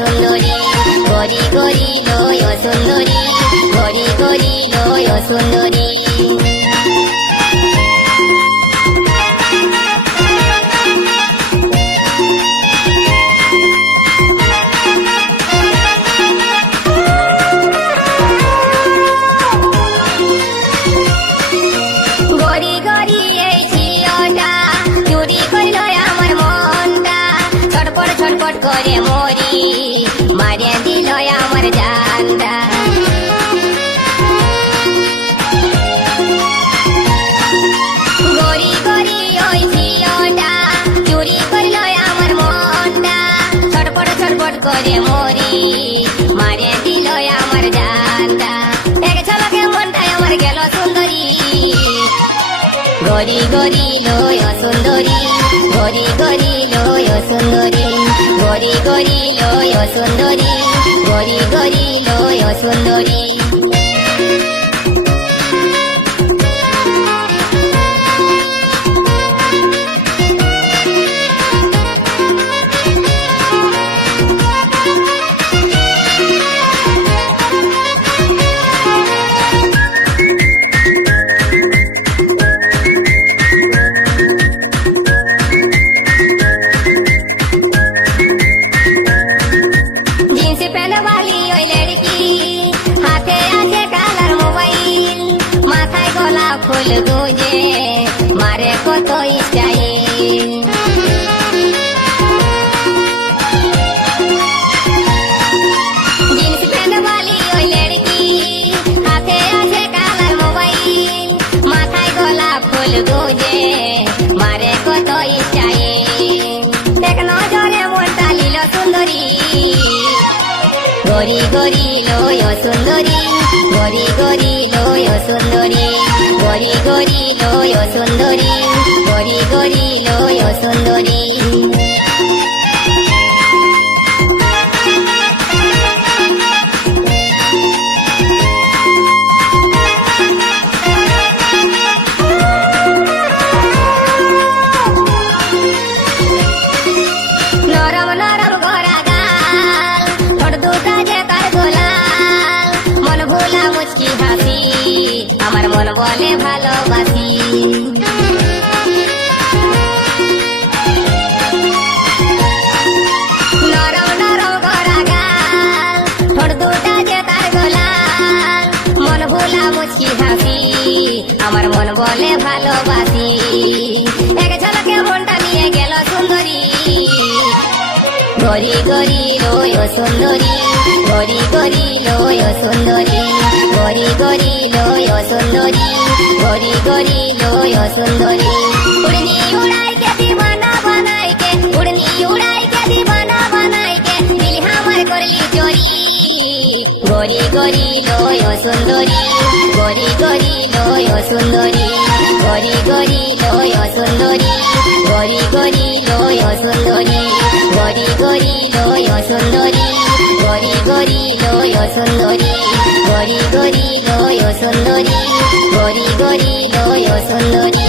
সুন্দরী, গরি গরি লয় সুন্দরী, গরি গরি লয় সুন্দরী। গরি গরি এই ঝিওটা চুরি করিল আমার মনটা, ছটপট ছটপট করে মরি, মারিয়া দিল আমার জানটা। গরি গরি ওই ঝিওটা চুরি করিল আমার মনটা, ছটপট ছটপট করে মরি, মারিয়া দিল আমার জানটা। এক ঝলকে মনটাই আমার গেল সুন্দরী, গরি গরি লয় সুন্দরী, গরি গরি লয় সুন্দরী, গরি গরি লয় সুন্দরী, গরি গরি লয় সুন্দরী। जींस पहने वाली ओई लड़की, हाथे आके कालर मोबाइल, माथाय गोलाप फूल गुंजे, मारे को तो स्टाइल। जींस पहने वाली ओई लड़की, हाथे आके कालर मोबाइल, माथाय गोलाप फूल गुंजे, मारे को तो स्टाइल। एक नजरे मोटा लीलो सुंदरी, গরি গরি লয় সুন্দরী, গরি গরি লয় সুন্দরী, গরি গরি লয় সুন্দরী, গরি গরি লয় সুন্দরী। নরম নরম গড়া গাল, ঠোঁট দুটা যে কার গোলাল, মন ভোলা মুচকি হাসি, আমার মন বলে ভালোবাসি। নরম নরম গড়া গাল, ঠোঁট দুটা যে কার গোলাল, মন ভোলা মুচকি হাসি, আমার মন বলে ভালোবাসি। এক ঝলকে মনটা নিয়ে গেল সুন্দরী, গরি গরি লয় সুন্দরী, গরি গরি লয় সুন্দরী, গরি গরি লয় সুন্দরী, গরি গরি লয় সুন্দরী। উড়নি উড়াই के दीवाना बनाई के, उड़नी उड़ाई के दीवाना बनाई के, दिल हमार करली चोरी, गरी गरी लय सुंदरी, गरी गरी लय सुंदरी, गरी गरी लय सुंदरी, गरी गरी लय सुंदरी, गरी गरी लय सुंदरी, गरी गरी लय सुंदरी, गरी गरी लय सुंदरी, गरी गरी लय सुंदरी।